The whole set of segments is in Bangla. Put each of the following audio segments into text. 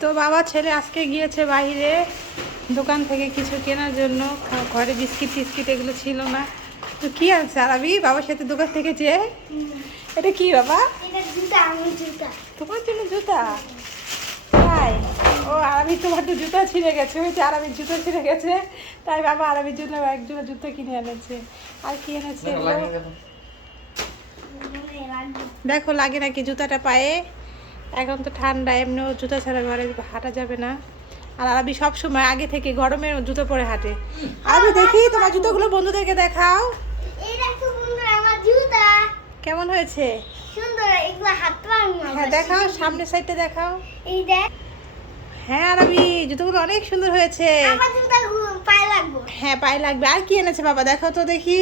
তো বাবা ছেলে আজকে গিয়েছে বাইরে দোকান থেকে কিছু কেনার জন্য ঘরে বিস্কিট টিস্কিট এগুলো ছিল না। তো কি আনছে আরবি? বাবার সাথে দোকান থেকে যে? এটা কি বাবা? এটা জুতা আমি তোমার জন্য জুতা? তাই? ও আরবি তোমার তো জুতা ছিঁড়ে গেছে ওই যে আরবির জুতো ছিঁড়ে গেছে। তাই বাবা আরবির জন্য একজোড়া জুতো কিনে এনেছে। আর কি এনেছে দেখো লাগে নাকি জুতাটা পায়ে? এখন তো ঠান্ডা এমনিও জুতা ছাড়া ঘরে হাঁটা যাবে না। আর আরবি সব সময় আগে থেকে গরমে জুতো পরে হাঁটে। আরবি দেখি তোমার জুতোগুলো বন্ধুদেরকে দেখাও। এই দেখো বন্ধুরা আমার জুতা। কেমন হয়েছে? সুন্দর এগুলো হাত পারব হ্যাঁ দেখাও সামনের সাইডটা দেখাও। এই দেখ। হ্যাঁ আরবি জুতোগুলো অনেক সুন্দর হয়েছে। আমার জুতা পায়ে লাগবো। হ্যাঁ পায়ে লাগবে। আর কি এনেছে বাবা? দেখো তো দেখি।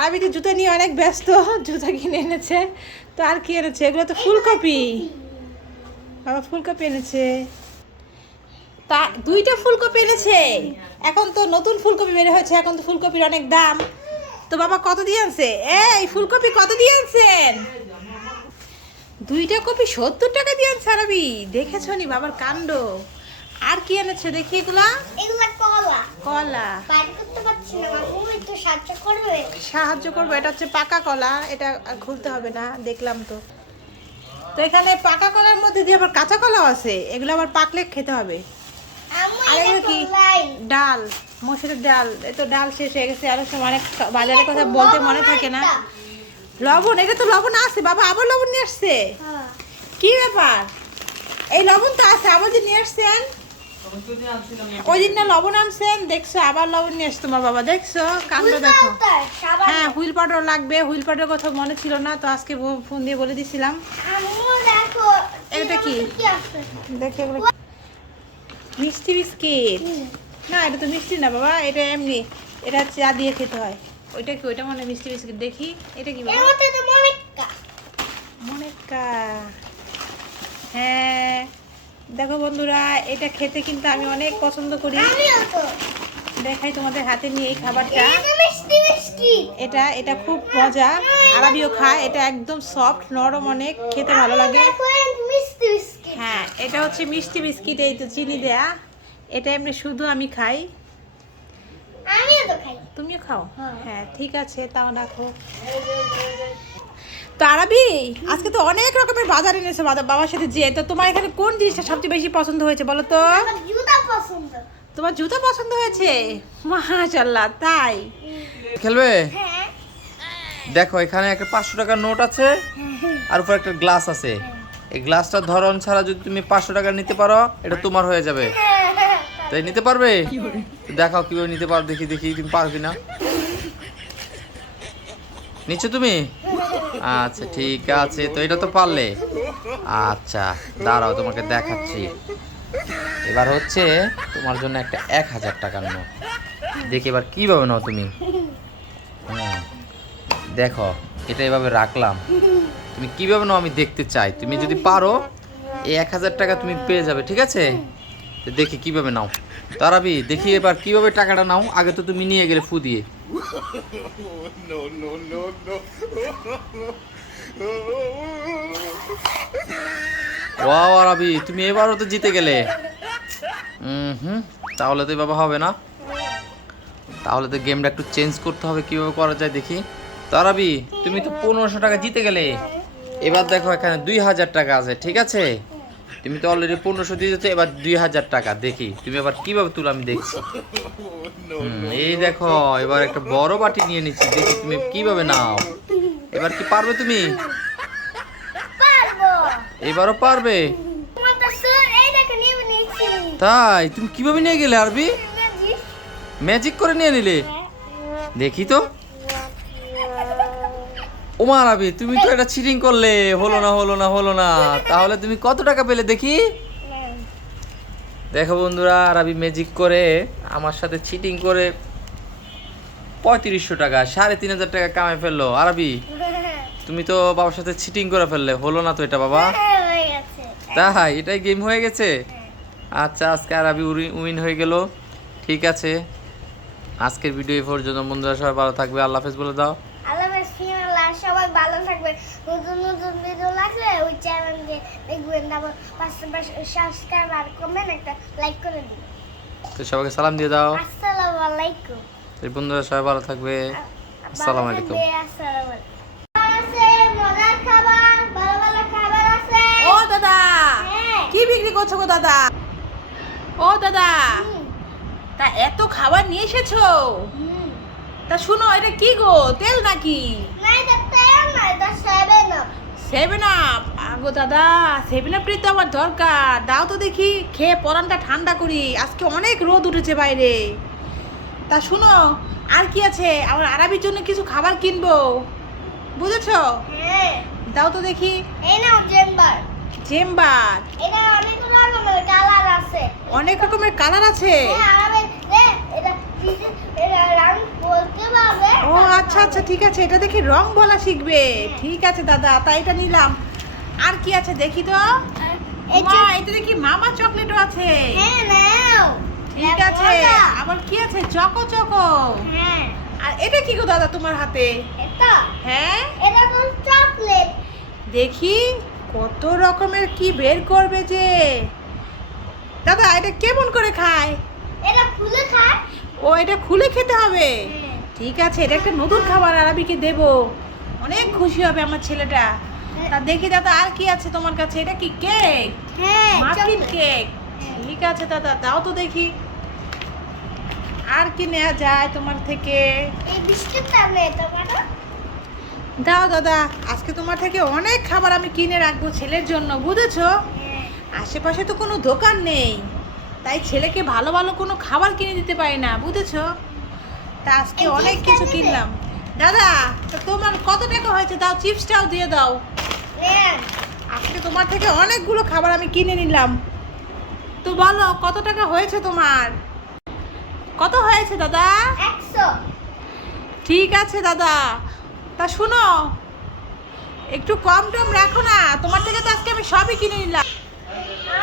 আরবি তো জুতো নিয়ে অনেক ব্যস্ত জুতো কিনে এনেছে। তো আর কি এনেছে? এগুলো তো ফুলকপি। বাবা ফুলকপি এনেছে। তা দুইটা ফুলকপি এনেছে? এখন তো নতুন ফুলকপি বের হয়েছে এখন তো ফুলকপির অনেক দাম। তো বাবা কত দিয়ে আনছে? এই ফুলকপি কত দিয়ে আনছেন? দুইটা কপি সত্তর টাকা দিয়ে আনছে আরবি। দেখেছ নি বাবার কাণ্ড? আর কি এনেছে দেখি এগুলা? এগুলো কলা। কলা। করতে পারছি না মামু একটু সাহায্য করবে? সাহায্য করব এটা হচ্ছে পাকা কলা এটা আর খুলতে হবে না দেখলাম তো। তো এখানে পাকা কলার মধ্যে দিয়ে আবার কাঁচা কলাও আছে। এগুলো আবার পাকলে খেতে হবে। আর এগুলো কি? ডাল মসুরের ডাল। এ তো ডাল শেষ হয়ে গেছে। আর সময় অনেক বাজারের কথা বলতে মনে থাকে না। লবণ এটা তো লবণ আছে। বাবা আবার লবণ নিয়ে আসছে। হ্যাঁ। কি ব্যাপার? এই লবণ তো আছে আবার যে নিয়ে আসছেন? ওই দিন না লবণ আনছেন দেখছ আবার লবণ নিয়ে আসছে তোমার বাবা দেখছ কাণ্ড দেখো। হ্যাঁ হুইল পাউডার লাগবে হুইল পাউডারের কথা মনে ছিল না তো আজকে ফোন দিয়ে বলে দিছিলাম। এটা কি? দেখি মিষ্টি বিস্কিট। না এটা তো মিষ্টি না বাবা এটা এমনি এটা চা দিয়ে খেতে হয়। ওইটা কি ওইটা মনে মিষ্টি বিস্কিট দেখি এটা কি বাবা? মধ্যে মনেকা হ্যাঁ দেখো বন্ধুরা এটা খেতে কিন্তু আমি অনেক পছন্দ করি। দেখাই তোমাদের হাতে নিয়ে এই খাবারটা। এটা এটা খুব মজা। আরবিও খায় এটা একদম সফট নরম অনেক খেতে ভালো লাগে। হ্যাঁ এটা হচ্ছে মিষ্টি বিস্কিট এই তো চিনি দেয়া। এটা এমনি শুধু আমি খাই। তুমিও খাও? হ্যাঁ। হ্যাঁ ঠিক আছে তাও রাখো তো আরবি আজকে তো অনেক রকমের বাজার এনেছো বাবা- বাবার সাথে যেয়ে। তো তোমার এখানে কোন জিনিসটা সবচেয়ে বেশি পছন্দ হয়েছে বলো তো? আমার জুতা পছন্দ। তোমার জুতো পছন্দ হয়েছে? মাশাল্লাহ তাই? খেলবে? হ্যাঁ। দেখো এখানে একটা পাঁচশো টাকার নোট আছে আর উপর একটা গ্লাস আছে। এই গ্লাসটার ধরন ছাড়া যদি তুমি পাঁচশো টাকা নিতে পারো এটা তোমার হয়ে যাবে। তাই নিতে পারবে? দেখাও কীভাবে নিতে পারো দেখি দেখি তুমি পারবি না নিচ্ছ তুমি? আচ্ছা ঠিক আছে তো এটা তো পারলে। আচ্ছা দাঁড়াও তোমাকে দেখাচ্ছি। এবার হচ্ছে তোমার জন্য একটা এক হাজার টাকার নোট দেখি এবার কীভাবে নাও তুমি। হুম, দেখো এটা এভাবে রাখলাম। তুমি কীভাবে নাও আমি দেখতে চাই। তুমি যদি পারো এই এক হাজার টাকা তুমি পেয়ে যাবে ঠিক আছে? দেখি কীভাবে নাও। তারাবি, দেখি এবার কীভাবে টাকাটা নাও। আগে তো তুমি নিয়ে গেলে ফু দিয়ে। ওয়াও আরাবি, তুমি এবারও তো জিতে গেলে। হুম, তাহলে তো বাবা হবে না। তাহলে তো গেমটা একটু চেঞ্জ করতে হবে, কীভাবে করা যায় দেখি। তারাবি, তুমি তো পনেরোশো টাকা জিতে গেলে। এবার দেখো এখানে দুই হাজার টাকা আছে, ঠিক আছে? তুমি তো অলরেডি পনেরোশো দিয়ে দিচ্ছ এবার দুই হাজার টাকা দেখি। তুমি এবার কীভাবে তুলো আমি দেখছি? এই দেখো এবার একটা বড় বাটি নিয়ে নিচ্ছি দেখি তুমি কীভাবে নাও। এবার কি পারবে তুমি? এবারও পারবে? তাই তুমি কীভাবে নিয়ে গেলে আরবি? ম্যাজিক ম্যাজিক করে নিয়ে নিলে? দেখি তো। ওমা রাবি, তুমি তো এটা চিটিং করলে। হলো না হলো না হলো না। তাহলে তুমি কত টাকা পেলে দেখি? দেখো বন্ধুরা, রাবি ম্যাজিক করে আমার সাথে চিটিং করে পঁয়ত্রিশশো টাকা, সাড়ে তিন হাজার টাকা কামাই ফেলল। আরবি তুমি তো বাবার সাথে চিটিং করে ফেললে। হলো না তো এটা, বাবা? তাই, এটাই গেম হয়ে গেছে? আচ্ছা আজকে আরবি উইন হয়ে গেল। ঠিক আছে। আজকের ভিডিও এই পর্যন্ত, বন্ধুরা, সবাই ভালো থাকবে। আল্লাহ হাফেজ বলে দাও। সবাই ভালো থাকবে নতুন নতুন ভিডিও লাগলে ওই চ্যানেলকে দেখবেন। তারপর পাশে পাশে সাবস্ক্রাইব আর কমেন্ট একটা লাইক করে দিন তো সবাইকে সালাম দিয়ে দাও। আসসালামু আলাইকুম। এই বন্ধুরা সবাই ভালো থাকবে। আসসালামু আলাইকুম। আসসালামু আলাইকুম। আছে মজার খাবার ভালো ভালো খাবার আছে। ও দাদা! হ্যাঁ। কি বিক্রি করছ গো দাদা? ও দাদা! তা এত খাবার নিয়ে এসেছ। তা শুনো এটা কি গো? তেল নাকি? তেল না এটা সেভেন আপ আগো দাদা সেভেন আপটি তো আমার দরকার। দাও তো দেখি খেয়ে পরানটা ঠান্ডা করি। আজকে অনেক রোদ উঠেছে বাইরে। তা শুনো আর কি আছে? আমার আরাবির জন্য কিছু খাবার কিনবো। বুঝেছ? হ্যাঁ। দাও তো দেখি। এই নাও জেম্বার চেম্বার? এটা অনেক রকমের কালার আছে। অনেক রকমের কালার আছে? হ্যাঁ এটা এটা রং ও আচ্ছা আচ্ছা ঠিক আছে এটা দেখি রং বলা শিখবে। ঠিক আছে দাদা তাই এটা নিলাম। আর কি আছে দেখি তো? মা এটা দেখি মামা চকলেটও আছে। হ্যাঁ নাও। ঠিক আছে আবার কি আছে? Choco choco. হ্যাঁ। আর এটা কি গো দাদা তোমার হাতে? এটা? হ্যাঁ? এটা চকলেট। দেখি কত রকমের কি বের করবে যে। দাদা এটা কেমন করে খায়? এটা খুলে খায়। ও এটা খুলে খেতে হবে। হ্যাঁ। ঠিক আছে এটা একটা নতুন খাবার আরবিকে দেব। অনেক খুশি হবে আমার ছেলেটা। তা দেখি দাদা আর কি আছে তোমার কাছে? এটা কি কেক? হ্যাঁ মাফিন কেক। ঠিক আছে দাদা দাও তো দেখি। আর কি নেওয়া যায় তোমার থেকে? দাও দাদা আজকে তোমার থেকে অনেক খাবার আমি কিনে রাখব ছেলের জন্য বুঝেছ? হ্যাঁ। আশেপাশে তো কোনো দোকান নেই। তাই ছেলেকে ভালো ভালো কোনো খাবার কিনে দিতে পারি না বুঝেছ? তা আজকে অনেক কিছু কিনলাম। দাদা তা তোমার কত টাকা হয়েছে? দাও চিপসটাও দিয়ে দাও। আজকে তোমার থেকে অনেকগুলো খাবার আমি কিনে নিলাম। তো বলো কত টাকা হয়েছে তোমার? কত হয়েছে দাদা? একশো। ঠিক আছে দাদা। তা শুনো একটু কম টম রাখো না। তোমার থেকে তো আজকে আমি সবই কিনে নিলাম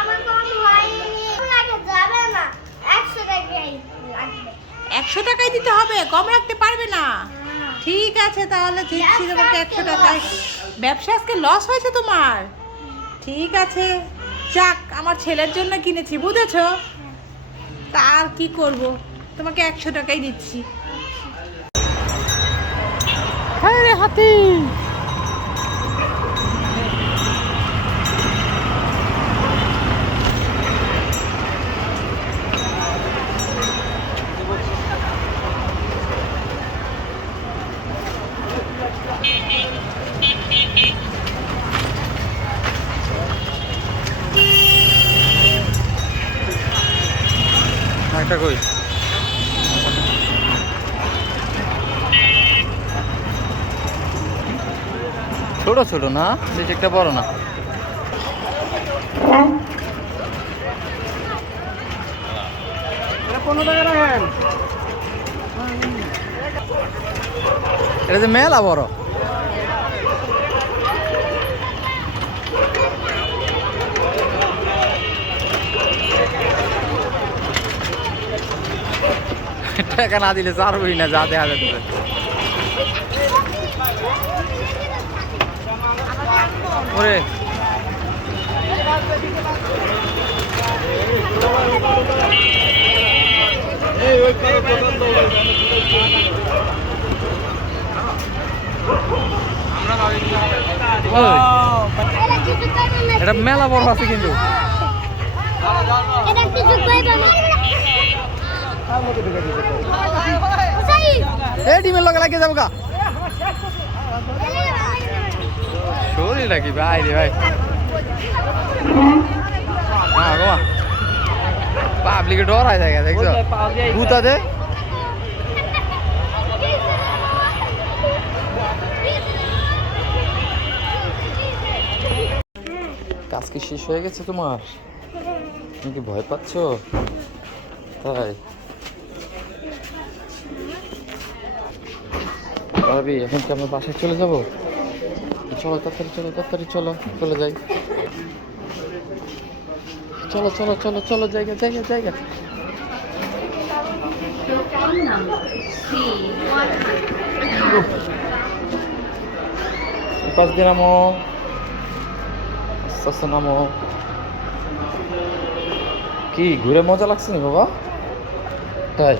আমার কোনো হয়নি লাগে যাবে না একশো টাকাই লাগবে একশো টাকাই দিতে হবে কম রাখতে পারবে না। ঠিক আছে তাহলে দিচ্ছি ব্যবসা তোমাকে একশো টাকায়। ব্যবসা আজকে লস হয়েছে তোমার। ঠিক আছে। যাক আমার ছেলের জন্য কিনেছি বুঝেছ? তা আর কি করব? তোমাকে একশো টাকাই দিচ্ছি। হ্যাঁ রে হাতি। কই? ছোট ছোট না? বেশি একটা বড় না? এটা যে মেলা বড়? টাকা না দিলে চারবই না যা দেখা যাচ্ছে ওরে। এটা মেলা বড় আছে কিন্তু। এটা কিছু পাইবে না সাই এই ডিমের লগে লাগিয়ে যাব গা শরীরটা কি ভাই রে ভাই হ্যাঁ গো পাবলিকে ডর হয় যায় দেখছ ভূতা দে কাজ কি শেষ হয়ে গেছে তোমার তুমি কি ভয় পাচ্ছ তাই ভাবি, এখন কি আমরা বাসায় চলে যাব? চলো, তাড়াতাড়ি চলো তাড়াতাড়ি, চলো, চলে যাই। চলো চলো চলো চলো, জায়গা জায়গা জায়গা। দিয়ে নামো। আস্তে আস্তে নামো। কি, ঘুরে মজা লাগছে নি বাবা? তাই।